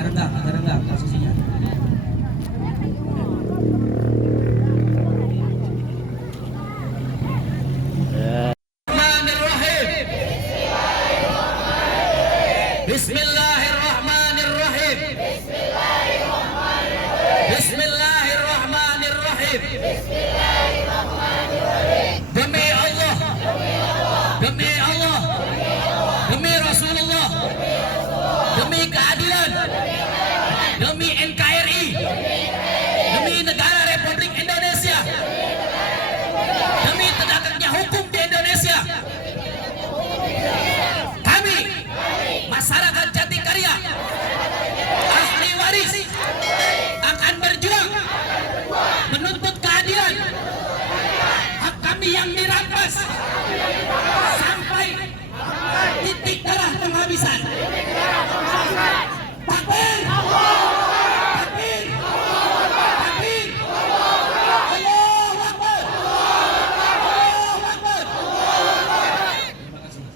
Agak rendah posisinya. Bismillahirrahmanirrahim. Bismillahirrahmanirrahim. Demi Allah, demi Allah, demi Rasulullah, demi keadilan, demi NKRI, demi negara Republik Indonesia, demi tegaknya hukum di Indonesia, kami masyarakat Jatikarya, ahli waris, akan berjuang menuntut keadilan hak kami yang dirampas sampai titik darah penghabisan. Takbir! Takbir! Takbir! Allahu Akbar! Allahu Akbar! Terima kasih.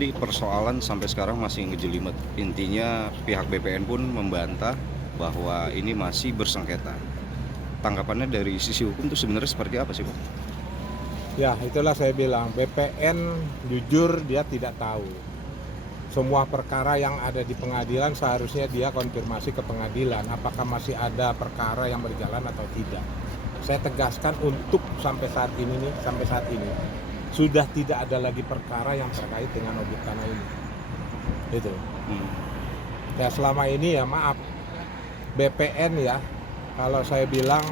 Ini persoalan sampai sekarang masih ngejelimet. Intinya pihak BPN pun membantah bahwa ini masih bersengketa. Tanggapannya dari sisi hukum itu sebenarnya seperti apa sih, Pak? Ya, itulah saya bilang, BPN jujur dia tidak tahu. Semua perkara yang ada di pengadilan seharusnya dia konfirmasi ke pengadilan apakah masih ada perkara yang berjalan atau tidak. Saya tegaskan untuk sampai saat ini sudah tidak ada lagi perkara yang terkait dengan objek tanah ini. Itu. Ya selama ini ya maaf, BPN ya, kalau saya bilang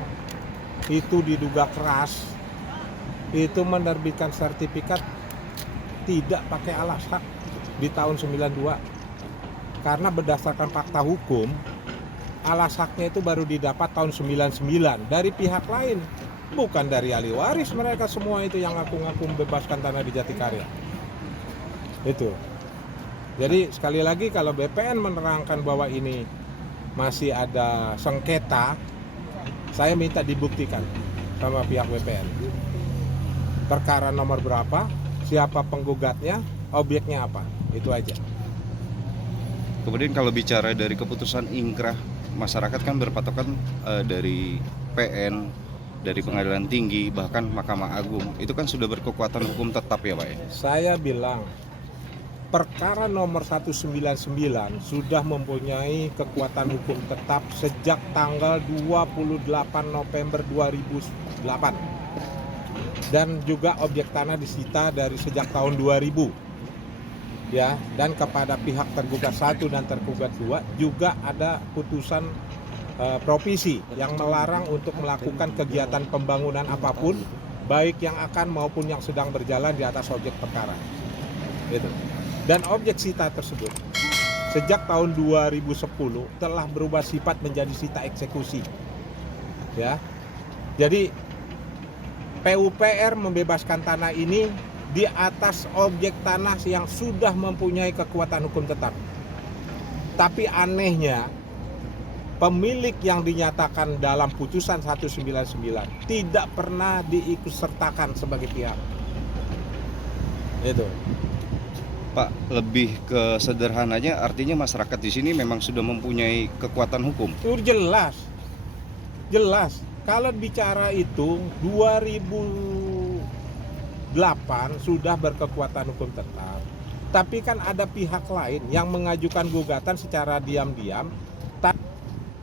itu diduga keras, itu menerbitkan sertifikat tidak pakai alas hak di tahun 92. Karena berdasarkan fakta hukum, alas haknya itu baru didapat tahun 99 dari pihak lain, bukan dari ahli waris. Mereka semua itu yang ngaku-ngaku membebaskan tanah di Jatikarya. Itu. Jadi sekali lagi kalau BPN menerangkan bahwa ini masih ada sengketa, saya minta dibuktikan sama pihak BPN. Perkara nomor berapa, siapa penggugatnya, objeknya apa, itu aja. Kemudian kalau bicara dari keputusan ingkrah, masyarakat kan berpatokan dari PN, dari Pengadilan Tinggi, bahkan Mahkamah Agung. Itu kan sudah berkekuatan hukum tetap ya, Pak ya? Saya bilang perkara nomor 199 sudah mempunyai kekuatan hukum tetap sejak tanggal 28 November 2008. Dan juga objek tanah disita dari sejak tahun 2000. Ya, dan kepada pihak tergugat 1 dan tergugat 2 juga ada putusan provisi yang melarang untuk melakukan kegiatan pembangunan apapun, baik yang akan maupun yang sedang berjalan di atas objek perkara. Gitu. Dan objek sita tersebut sejak tahun 2010 telah berubah sifat menjadi sita eksekusi. Ya. Jadi PUPR membebaskan tanah ini di atas objek tanah yang sudah mempunyai kekuatan hukum tetap. Tapi anehnya, pemilik yang dinyatakan dalam putusan 199 tidak pernah diikutsertakan sebagai pihak. Itu. Pak, lebih ke sederhananya artinya masyarakat di sini memang sudah mempunyai kekuatan hukum. Itu jelas. Jelas. Kalau bicara itu 2008 sudah berkekuatan hukum tetap. Tapi kan ada pihak lain yang mengajukan gugatan secara diam-diam,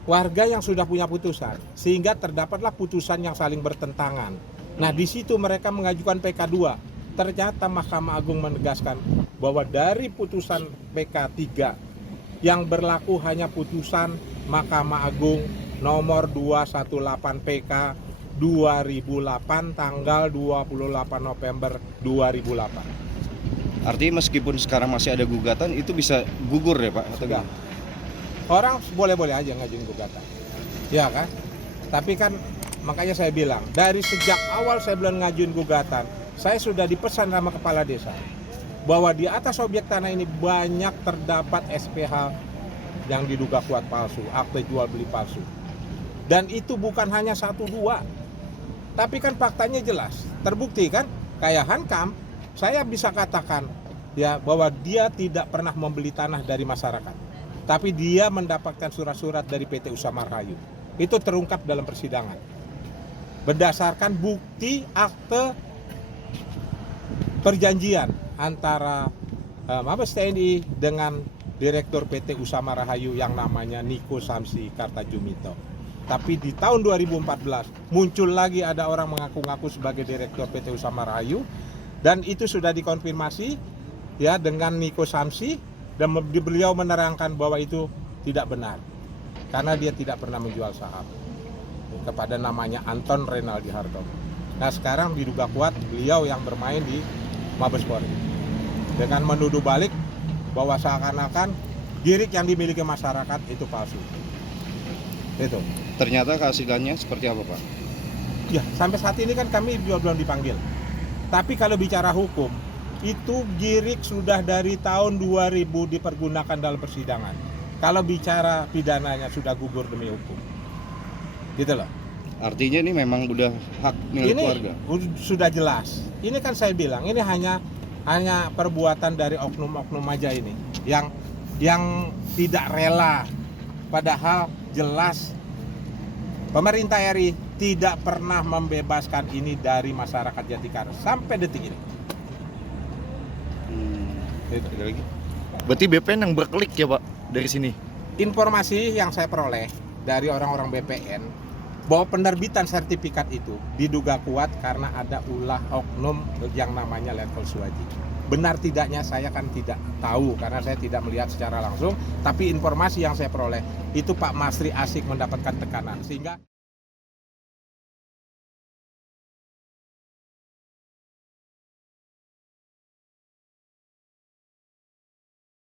warga yang sudah punya putusan, sehingga terdapatlah putusan yang saling bertentangan. Nah, di situ mereka mengajukan PK2. Ternyata Mahkamah Agung menegaskan bahwa dari putusan PK3 yang berlaku hanya putusan Mahkamah Agung nomor 218 PK 2008 tanggal 28 November 2008. Artinya meskipun sekarang masih ada gugatan, itu bisa gugur ya, Pak? Atau Enggak. Orang boleh-boleh aja ngajuin gugatan, ya kan? Tapi kan makanya saya bilang, dari sejak awal saya belum ngajuin gugatan, saya sudah dipesan sama kepala desa bahwa di atas objek tanah ini banyak terdapat SPH yang diduga kuat palsu, akte jual beli palsu. Dan itu bukan hanya 1-2, tapi kan faktanya jelas, terbukti kan? Kayak Hankam, saya bisa katakan ya bahwa dia tidak pernah membeli tanah dari masyarakat. tapi dia mendapatkan surat-surat dari PT Usama Rahayu. Itu terungkap dalam persidangan. Berdasarkan bukti akte perjanjian antara Mabes TNI dengan Direktur PT Usama Rahayu yang namanya Niko Samsi Kartajumito. Tapi di tahun 2014 muncul lagi ada orang mengaku-ngaku sebagai Direktur PT Usama Rahayu, dan itu sudah dikonfirmasi ya dengan Niko Samsi, dan beliau menerangkan bahwa itu tidak benar karena dia tidak pernah menjual saham kepada namanya Anton Renaldi Hartono. Nah sekarang diduga kuat beliau yang bermain di Mabes Polri dengan menuduh balik bahwa seakan-akan girik yang dimiliki masyarakat itu palsu. Itu. Ternyata keasilannya seperti apa, Pak? Ya, sampai saat ini kan kami juga belum dipanggil. Tapi kalau bicara hukum, itu girik sudah dari tahun 2000 dipergunakan dalam persidangan. Kalau bicara pidananya sudah gugur demi hukum. Gitu loh. Artinya ini memang udah hak milik Ini keluarga. sudah jelas. Ini kan saya bilang, ini hanya perbuatan dari oknum-oknum aja ini yang tidak rela. Padahal jelas pemerintah RI tidak pernah membebaskan ini dari masyarakat Jatikarya sampai detik ini. Ada lagi? Berarti BPN yang berklik ya Pak dari sini? Informasi yang saya peroleh dari orang-orang BPN bahwa penerbitan sertifikat itu diduga kuat karena ada ulah oknum yang namanya Letkol Suwaji. Benar tidaknya saya kan tidak tahu karena saya tidak melihat secara langsung, tapi informasi yang saya peroleh itu Pak Masri asik mendapatkan tekanan sehingga